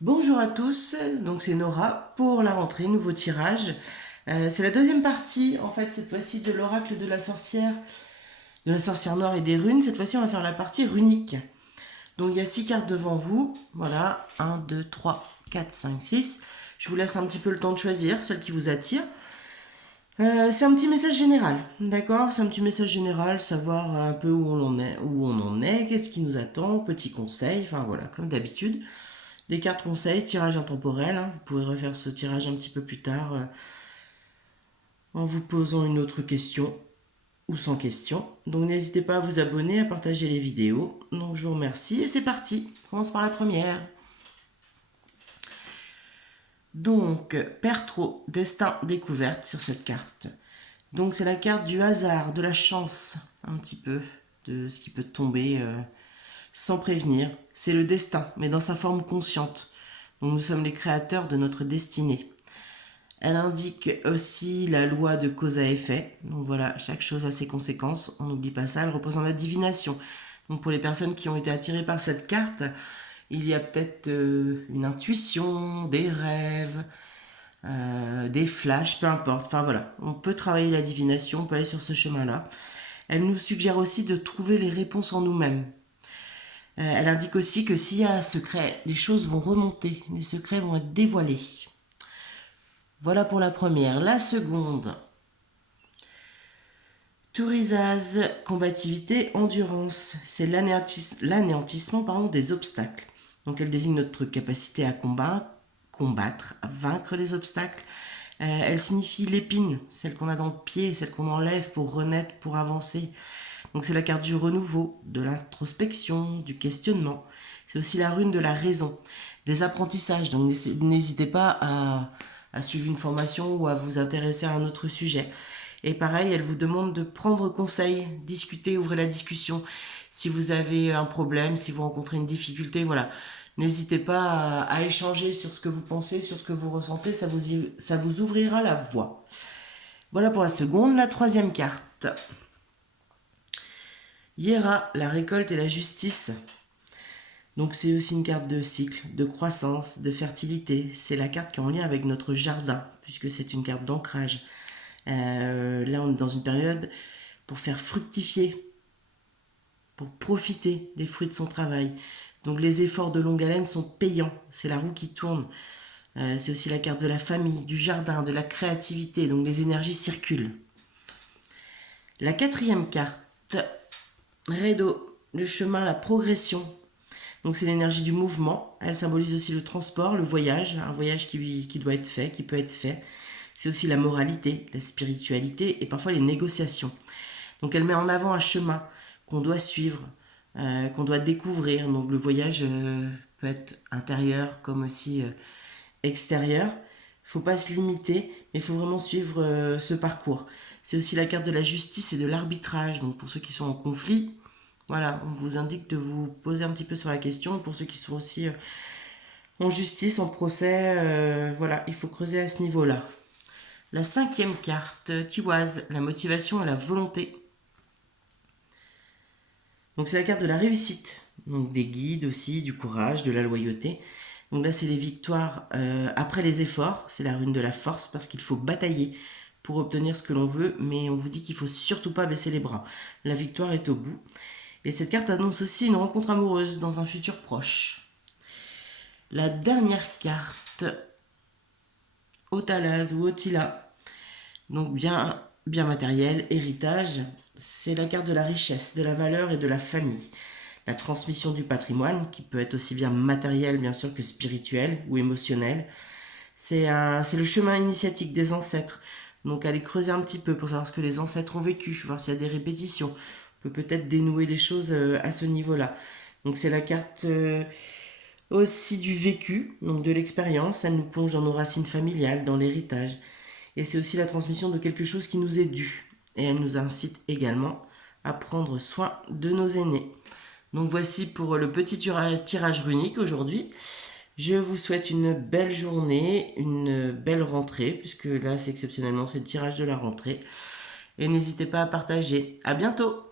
Bonjour à tous, donc c'est Nora pour la rentrée, nouveau tirage. C'est la deuxième partie, en fait, cette fois-ci de l'oracle de la sorcière noire et des runes. Cette fois-ci, on va faire la partie runique. Donc il y a 6 cartes devant vous. Voilà, 1, 2, 3, 4, 5, 6. Je vous laisse un petit peu le temps de choisir celle qui vous attire. C'est un petit message général, d'accord? C'est un petit message général, savoir un peu où on en est, qu'est-ce qui nous attend, petits conseils, enfin voilà, comme d'habitude. Des cartes conseils, tirage intemporel, hein. Vous pourrez refaire ce tirage un petit peu plus tard en vous posant une autre question ou sans question. Donc n'hésitez pas à vous abonner, à partager les vidéos. Donc je vous remercie et c'est parti. On commence par la première. Donc, Pertro, destin découverte sur cette carte. Donc c'est la carte du hasard, de la chance, un petit peu, de ce qui peut tomber sans prévenir. C'est le destin, mais dans sa forme consciente. Donc nous sommes les créateurs de notre destinée. Elle indique aussi la loi de cause à effet. Donc voilà, chaque chose a ses conséquences. On n'oublie pas ça. Elle représente la divination. Donc pour les personnes qui ont été attirées par cette carte, il y a peut-être une intuition, des rêves, des flashs, peu importe. Enfin voilà, on peut travailler la divination, on peut aller sur ce chemin-là. Elle nous suggère aussi de trouver les réponses en nous-mêmes. Elle indique aussi que s'il y a un secret, les choses vont remonter, les secrets vont être dévoilés. Voilà pour la première. La seconde, Tourisaz, combativité, endurance. C'est l'anéantissement des obstacles. Donc elle désigne notre capacité à combattre, à vaincre les obstacles. Elle signifie l'épine, celle qu'on a dans le pied, celle qu'on enlève pour renaître, pour avancer. Donc c'est la carte du renouveau, de l'introspection, du questionnement. C'est aussi la rune de la raison, des apprentissages. Donc n'hésitez pas à suivre une formation ou à vous intéresser à un autre sujet. Et pareil, elle vous demande de prendre conseil, discuter, ouvrir la discussion. Si vous avez un problème, si vous rencontrez une difficulté, voilà. N'hésitez pas à échanger sur ce que vous pensez, sur ce que vous ressentez, ça vous ouvrira la voie. Voilà pour la seconde. La troisième carte. Hiera, la récolte et la justice. Donc c'est aussi une carte de cycle, de croissance, de fertilité. C'est la carte qui est en lien avec notre jardin, puisque c'est une carte d'ancrage. Là, on est dans une période pour faire fructifier, pour profiter des fruits de son travail. Donc les efforts de longue haleine sont payants. C'est la roue qui tourne. C'est aussi la carte de la famille, du jardin, de la créativité. Donc les énergies circulent. La quatrième carte, Redo, le chemin, la progression. Donc c'est l'énergie du mouvement. Elle symbolise aussi le transport, le voyage, un voyage qui doit être fait, qui peut être fait. C'est aussi la moralité, la spiritualité et parfois les négociations. Donc elle met en avant un chemin qu'on doit suivre, qu'on doit découvrir. Donc le voyage peut être intérieur comme aussi extérieur. Il ne faut pas se limiter, mais il faut vraiment suivre ce parcours. C'est aussi la carte de la justice et de l'arbitrage. Donc pour ceux qui sont en conflit, voilà, on vous indique de vous poser un petit peu sur la question. Pour ceux qui sont aussi en justice, en procès, voilà, il faut creuser à ce niveau-là. La cinquième carte, Tiwaz, la motivation et la volonté. Donc c'est la carte de la réussite, donc des guides aussi, du courage, de la loyauté. Donc là c'est les victoires après les efforts, c'est la rune de la force parce qu'il faut batailler pour obtenir ce que l'on veut, mais on vous dit qu'il faut surtout pas baisser les bras. La victoire est au bout. Et cette carte annonce aussi une rencontre amoureuse dans un futur proche. La dernière carte, Otalaz ou Otila, donc bien matériel, héritage, c'est la carte de la richesse, de la valeur et de la famille. La transmission du patrimoine, qui peut être aussi bien matériel bien sûr que spirituel ou émotionnel. C'est le chemin initiatique des ancêtres. Donc aller creuser un petit peu pour savoir ce que les ancêtres ont vécu, voir s'il y a des répétitions. On peut peut-être dénouer des choses à ce niveau-là. Donc c'est la carte aussi du vécu, donc de l'expérience. Elle nous plonge dans nos racines familiales, dans l'héritage. Et c'est aussi la transmission de quelque chose qui nous est dû. Et elle nous incite également à prendre soin de nos aînés. Donc voici pour le petit tirage runique aujourd'hui. Je vous souhaite une belle journée, une belle rentrée, puisque là c'est exceptionnellement c'est le tirage de la rentrée. Et n'hésitez pas à partager. À bientôt!